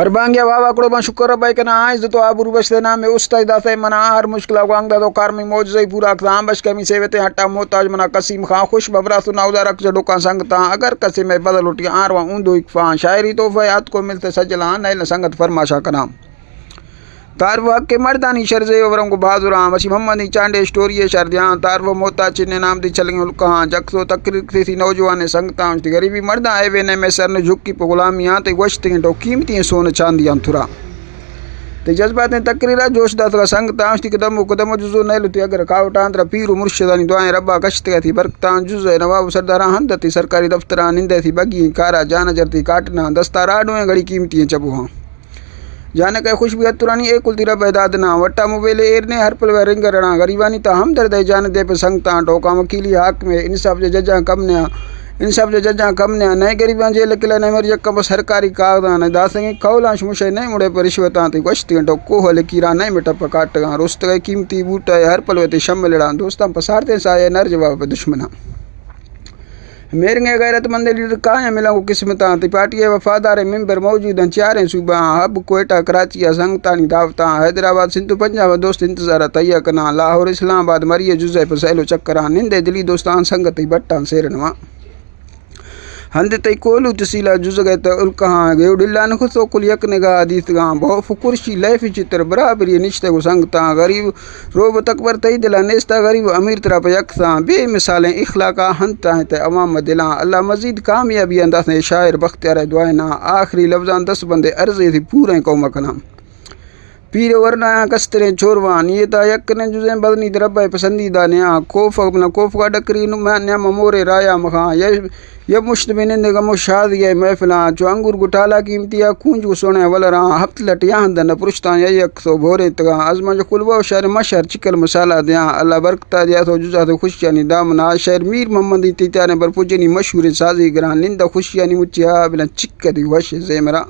Harbangya baba kulo ban syukur baik kana ais to aburu bas na me ustai da sai mana har mushkila ko angda do karmi mojzai pura kam bas kami sevete hatta motaj mana kasim khan khush babra su nauda rak jado kan sangta agar kase me badal uti arwa undo ik fa शायरी तो फयात को मिलते सजला nail संगत फरमाशा कनाम तारवा के मर्दानी शर्जे वरम को बहादुरा मसी Mohammad Chande story शरदियां तारवा Mota चिन्ने नाम दी चलेंगे उलका जक्सो तकरीर थी नौजवान संगता गरीबी मर्दा है वे ने में सर ने झुकी पे गुलामियां ते गोश्त तो कीमती सोन चांदियां थुरा ते जज्बात ने तकरीरा जोश दात का संगता कदम कदम जुजो नैल ते अगर कावटांद्र पीर मुर्शिदानी दुआएं रब्बा कश्त थी बरकता जुज नवाब सरदारा हंदती सरकारी दफ्तरा निंदे थी बगी कारा जान जरती काटना दस्तारा डोए घड़ी कीमती चबू हाँ जाने का खुशबू तुरानी एक कुलतीरा बैदादना वट्टा मोबाइल एरने हर पल व रिंग रणा गरीबानी ता हम दर्द जान दे पे संगता टोका वकीली हक में इंसाफ जे जजा कमन्या इंसाफ जे जजा कमन्या नए गरीबां जे लकिला ने मर जक्का सरकारी कागदा ने दासंगे कौलाश मुशे नहीं मुड़े पर रिश्वतां ते गश्ती टो को हले कीरा नहीं मिटा पकाट रोस्त गए कीमती बूटा हर पल वे शमलड़ा दोस्तां पसारते साए नर जवाब पे दुश्मना मेरे गैरतमंद लीडर कहाँ मिला को किस्मत पार्टी वफादार मेंबर मौजूद चारें सूबा हब कोयटा कराची संगतानी दावता हैदराबाद सिंधु पंजाब दोस्त इंतजार तैया कना लाहौर इस्लामाबाद मरिए जुज़े पसैलो चक्करा निंदे दिली दोस्तान संगत बट्टा सेरनवा हंद तई कोलू तसीला जुज गए तो उल्का गेउडिल्ला न खुद कुल यक निगाह हदीस गा बहु फुकुरशी लैफ चित्र बराबरी निश्ते को संगता गरीब रोब तकबर तई दिला नेस्ता गरीब अमीर तरफ यकसा बेमिसालें इखलाका हंता है ते अवाम दिला अल्लाह मजीद कामयाबी अंदाज ने शायर बख्तियार दुआना आखिरी लफ्जान 10 बंदे अर्जे थी पूरे कौम कना पीर वरना कस्तरे छोरवा नियता यक ने जुजे बदनी दरब पसंदीदा ने कोफ अपना कोफ का डकरी न्या मोरे राया मखा ये मुश्तबिन गमो शादी महफिला जो अंगूर गुटाला कीमतिया खूंज सोने वलरा हफ्त लटिया हंदन पुरुषता यक सो भोरे तगा आजमा जो कुलवा शहर मशहर चिकल मसाला दिया अल्लाह बरकता दिया तो जुजा तो खुशियानी दामना शहर मीर मोहम्मद तीताने पर पुजनी मशहूर साजी ग्रां निंदा खुशियानी मुचिया बिना चिक्क दी वश जेमरा।